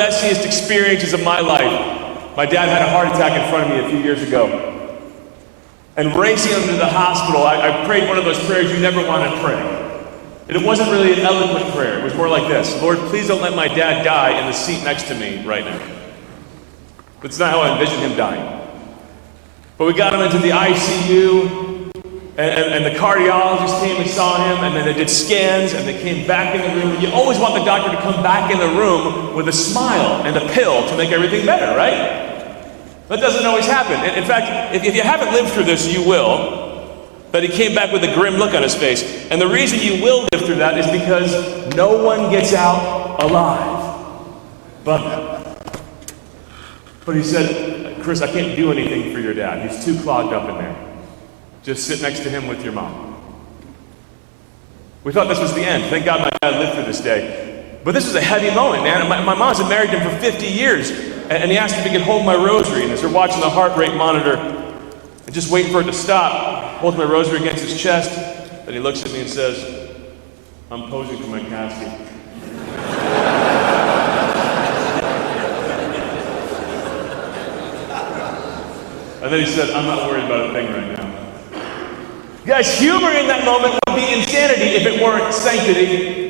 messiest experiences of my life. My dad had a heart attack in front of me a few years ago. And racing him to the hospital, I prayed one of those prayers you never want to pray. And it wasn't really an eloquent prayer. It was more like this: Lord, please don't let my dad die in the seat next to me right now. That's not how I envisioned him dying. But we got him into the ICU, and the cardiologist came and saw him, and then they did scans, and they came back in the room. And you always want the doctor to come back in the room with a smile and a pill to make everything better, right? That doesn't always happen. In fact, if you haven't lived through this, you will. But he came back with a grim look on his face. And the reason you will live through that is because no one gets out alive. But he said, Chris, I can't do anything for your dad. He's too clogged up in there. Just sit next to him with your mom. We thought this was the end. Thank God my dad lived through this day. But this was a heavy moment, man. My mom's been married to him for 50 years. And he asked if he could hold my rosary. And as we're watching the heart rate monitor and just waiting for it to stop, holds my rosary against his chest. Then he looks at me and says, I'm posing for my casket. And then he said, I'm not worried about a thing right now. Guys, humor in that moment would be insanity if it weren't sanctity.